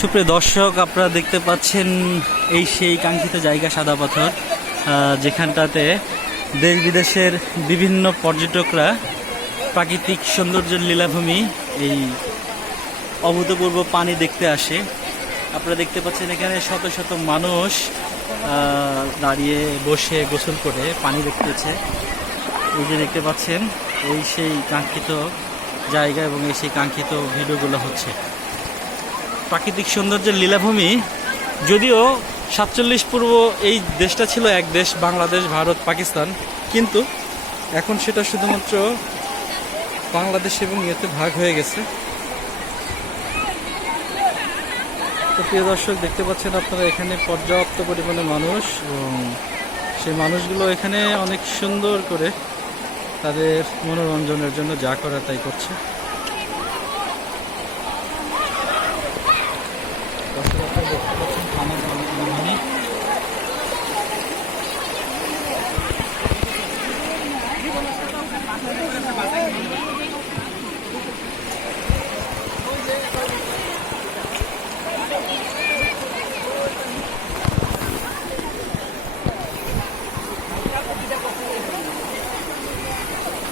সুপ্রিয় দর্শক, আপনারা দেখতে পাচ্ছেন এই সেই কাঙ্ক্ষিত জায়গা সাদা পাথর যেখানটাতে দেশ বিদেশের বিভিন্ন পর্যটকরা প্রাকৃতিক সৌন্দর্যের লীলাভূমি, এই অভূতপূর্ব পানি দেখতে আসে। আপনারা দেখতে পাচ্ছেন এখানে শত শত মানুষ দাঁড়িয়ে বসে গোসল করে পানি দেখতেছে। এই যে দেখতে পাচ্ছেন, এই সেই কাঙ্ক্ষিত জায়গা এবং এই সেই কাঙ্ক্ষিত ভিডিওগুলো হচ্ছে। প্রাকৃতিক সৌন্দর্যের লীলাভূমি। যদিও সাতচল্লিশ পূর্ব এই দেশটা ছিল এক দেশ, বাংলাদেশ, ভারত, পাকিস্তান। কিন্তু এখন সেটা শুধুমাত্র বাংলাদেশ এবং ইয়েতে ভাগ হয়ে গেছে। তো প্রিয় দর্শক, দেখতে পাচ্ছেন আপনারা এখানে পর্যাপ্ত পরিমাণে মানুষ এবং সেই মানুষগুলো এখানে অনেক সুন্দর করে তাদের মনোরঞ্জনের জন্য যা করা তাই করছে। প্রচুর ধানের পরিমাণে